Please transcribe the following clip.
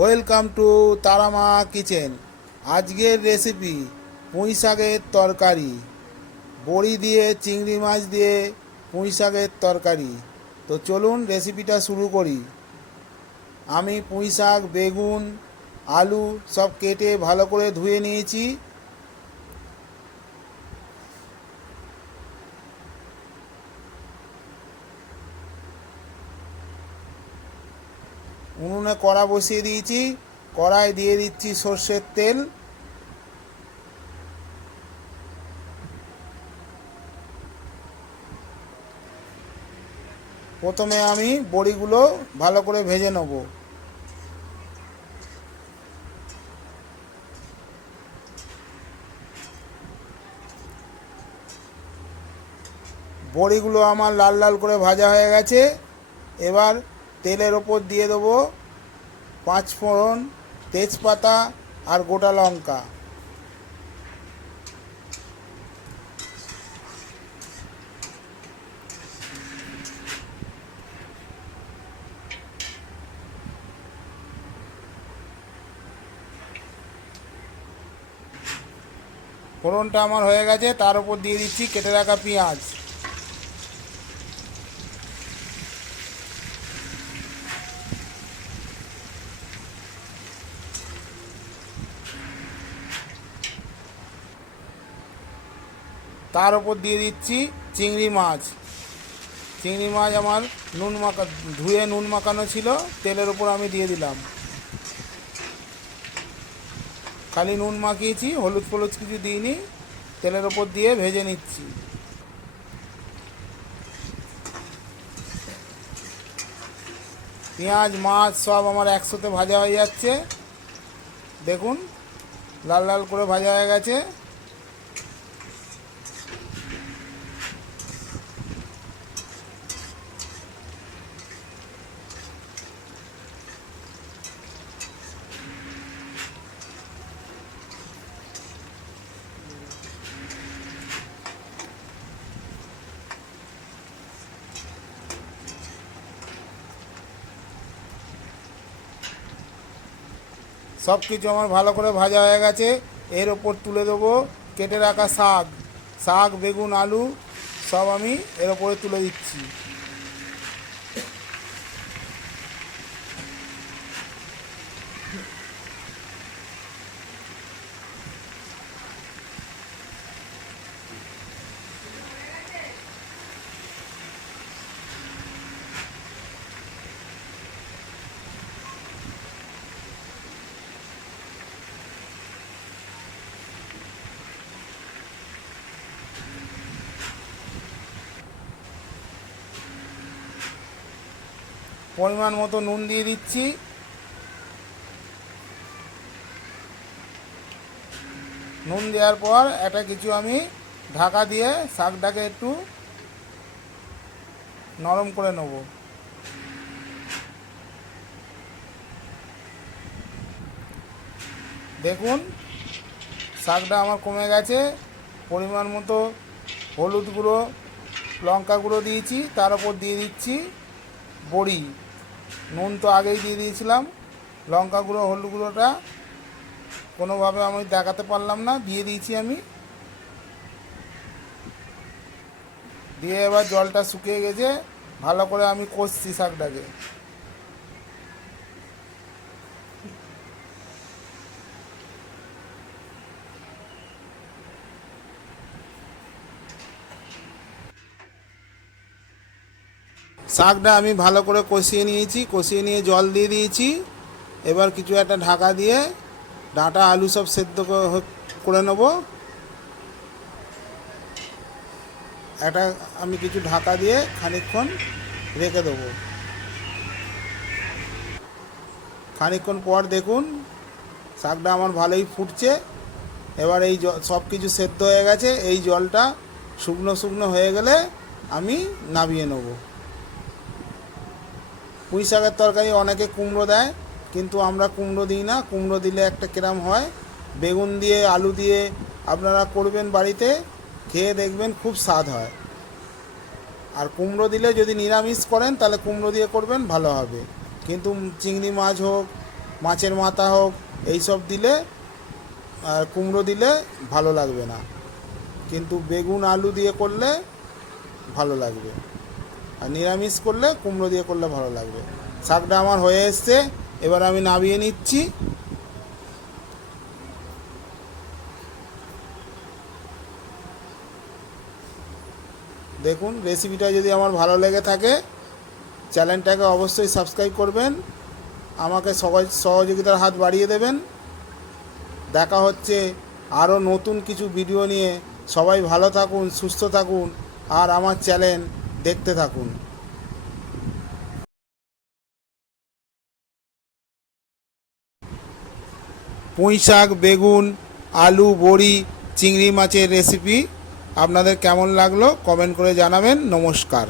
Welcome to Tara Maa kitchen. আজকের recipe পুঁই শাকের তরকারি, বড়ি দিয়ে চিংড়ি মাছ দিয়ে পুঁই শাকের তরকারি। তো চলুন রেসিপিটা শুরু করি। আমি পুঁই শাক, বেগুন, আলু সব কেটে ভালো করে ধুয়ে নিয়েছি। উনুনে কড়া বসিয়ে দিয়েছি, কড়ায় দিয়ে দিচ্ছি সর্ষের তেল। প্রথমে আমি বড়িগুলো ভালো করে ভেজে নেব। বড়িগুলো আমার লাল লাল করে ভাজা হয়ে গেছে। এবার তেলের ওপর দিয়ে দেবো 5 ফোড়ন, তেজপাতা আর গোটা লঙ্কা। ফোড়নটা আমার হয়ে গেছে, তার উপর দিয়ে দিচ্ছি কেটে রাখা পেঁয়াজ। তার উপর দিয়ে দিচ্ছি চিংড়ি মাছ। চিংড়ি মাছ আমার ধুয়ে নুন মাখানো ছিল, তেলের উপর আমি দিয়ে দিলাম। খালি নুন মাখিয়েছি, হলুদ ফলুদ কিছু দিইনি। তেলের ওপর দিয়ে ভেজে নিচ্ছি। পেঁয়াজ মাছ সব আমার একসাথে ভাজা হয়ে যাচ্ছে। দেখুন লাল লাল করে ভাজা হয়ে গেছে। সব কিছু আমার ভালো করে ভাজা হয়ে গেছে। এর ওপর তুলে দেবো কেটে রাখা শাক, বেগুন, আলু সব আমি এর ওপরে তুলে দিচ্ছি। পরিমাণ মতো নুন দিয়ে দিচ্ছি। নুন দেওয়ার পর এটা কিছু আমি ঢাকা দিয়ে শাকটাকে একটু নরম করে নেব। দেখুন শাকটা আমার কমে গেছে। পরিমাণ মতো হলুদ গুঁড়ো, লঙ্কা গুঁড়ো দিয়েছি, তার উপর দিয়ে দিচ্ছি বড়ি। নুন তো আগেই দিয়ে দিয়েছিলাম। লঙ্কা গুঁড়ো, হলুদ গুঁড়োটা কোনোভাবে আমি দেখাতে পারলাম না, দিয়ে দিয়েছি আমি। দিয়ে এবার জলটা শুকিয়ে গেছে, ভালো করে আমি কষছি শাকটাকে। শাকটা আমি ভালো করে কষিয়ে নিয়েছি, কষিয়ে নিয়ে জল দিয়ে দিয়েছি। এবার কিছু একটা ঢাকা দিয়ে ডাঁটা আলু সব সেদ্ধ করে নেব। এটা আমি কিছু ঢাকা দিয়ে খানিকক্ষণ রেখে দেবো। খানিকক্ষণ পর দেখুন শাকটা আমার ভালোই ফুটছে। এবার এই সব কিছু সেদ্ধ হয়ে গেছে। এই জলটা শুকনো শুকনো হয়ে গেলে আমি নামিয়ে নেব। পুঁই শাকের তরকারি অনেকে কুমড়ো দেয়, কিন্তু আমরা কুমড়ো দিই না। কুমড়ো দিলে একটা কিরম হয়। বেগুন দিয়ে আলু দিয়ে আপনারা করবেন বাড়িতে, খেয়ে দেখবেন খুব স্বাদ হয়। আর কুমড়ো দিলে যদি নিরামিষ করেন তাহলে কুমড়ো দিয়ে করবেন, ভালো হবে। কিন্তু চিংড়ি মাছ হোক, মাছের মাথা হোক এইসব দিলে আর কুমড়ো দিলে ভালো লাগবে না, কিন্তু বেগুন আলু দিয়ে করলে ভালো লাগবে, আর নিরামিষ করলে কুমড়ো দিয়ে করলে ভালো লাগবে। শাকটা আমার হয়ে এসছে, এবার আমি নামিয়ে নিচ্ছি। দেখুন, রেসিপিটা যদি আমার ভালো লেগে থাকে চ্যানেলটাকে অবশ্যই সাবস্ক্রাইব করবেন, আমাকে সহযোগিতার হাত বাড়িয়ে দেবেন। দেখা হচ্ছে আরও নতুন কিছু ভিডিও নিয়ে। সবাই ভালো থাকুন, সুস্থ থাকুন, আর আমার চ্যানেল দেখতে থাকুন। পুঁই শাক, বেগুন, আলু, বড়ি, চিংড়ি মাছের রেসিপি আপনাদের কেমন লাগলো কমেন্ট করে জানাবেন। নমস্কার।